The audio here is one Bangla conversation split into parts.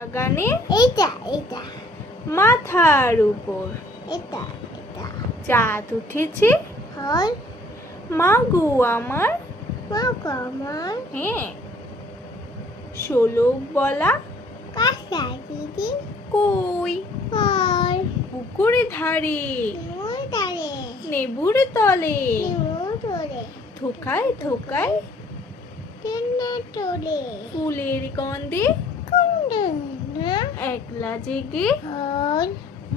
বাগানে এটা এটা মাথার উপর এটা এটা চাঁদ উঠেছে হয় মাগো আমার। মাগো আমার হ্যাঁ, শোলক বলা কাঁচা দিদি কই হয় পুকুরে ধারে মোর দাঁড়ে নেবুর তলে মোর তোরে থোকায় থোকায় টেনে তোরে ফুলের গন্ধে কুন্ডে না একলা জেগে হয়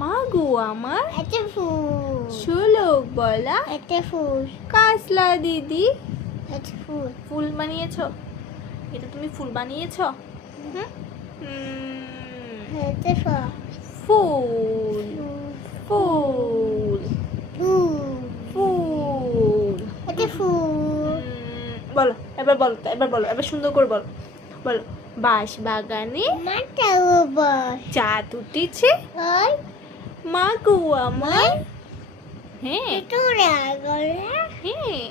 মাগো আমার। এটা ফুল শোলক বলা এটা ফুল কাসলা দিদি। এটা ফুল ফুল বানিয়েছো? এটা তুমি ফুল বানিয়েছো? হুম? এটা ফুল ফুল ফুল। এটা ফুল বলো এবার সুন্দর করে বলো। বলো, বাঁশ বাগানে মাথা উপর চাঁদ উঠেছে হয় মাগো আমার। হ্যাঁ তোরা গলা হ্যাঁ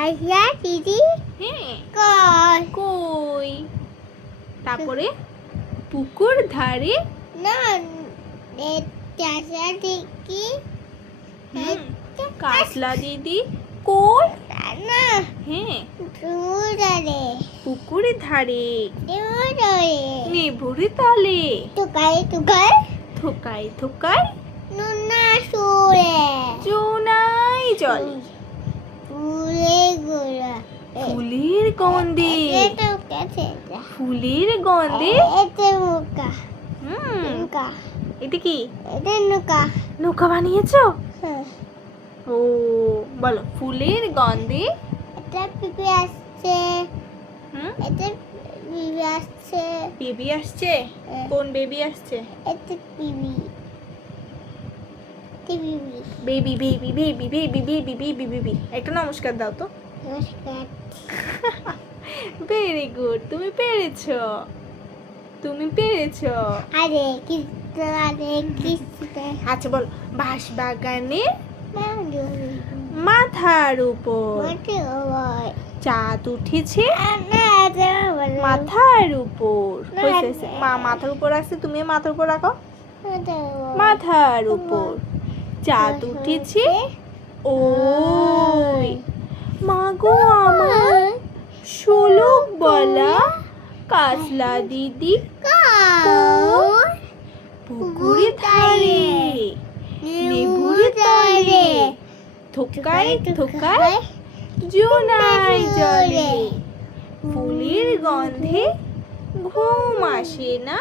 আইয়া দিদি হ্যাঁ। কই কই তারপরে পুকুর ধারে না চাচা দেখি কাসলা দিদি কই। না হ্যাঁ, দূরে পুকুরের ধারে দূরে নেবুর তলে টুকাই টুকাই থোকায় থোকায় নুনা সুরে জোনাই জলে ফুলে গোলা ফুলের গন্ধে এটা কাছে ফুলের গন্ধে এটা মুকা হুম। মুকা এটা কি এটা নুকা নৌকা বানিয়েছো? হ্যাঁ ও বলো, ফুলের গন্ধে এটা পিপি আসছে হুম এটা পিপি আসছে বেবি আসছে। কোন বেবি আসছে? এটা পিপি পিপি baby baby baby baby baby baby baby. একটা নমস্কার দাও তো। নমস্কার ভেরি গুড, তুমি পেরেছো। আরে কিস্তে আচ্ছা বলো, বাঁশ বাগানে মাথা মাথার উপর ওপর চাঁদ উঠেছে না মাথার উপর। না, হয়েছে, মাথার উপর আছে, তুমি মাথার উপর রাখো। মাথার উপর চাঁদ উঠেছে ওই মাগো আমার। শোলক বলা কাসলা দিদি কই পুকুরে ধারে নেবুর তলে থোকায় থোকায় জোনাই জলে ফুলের গন্ধে ঘুম আসে না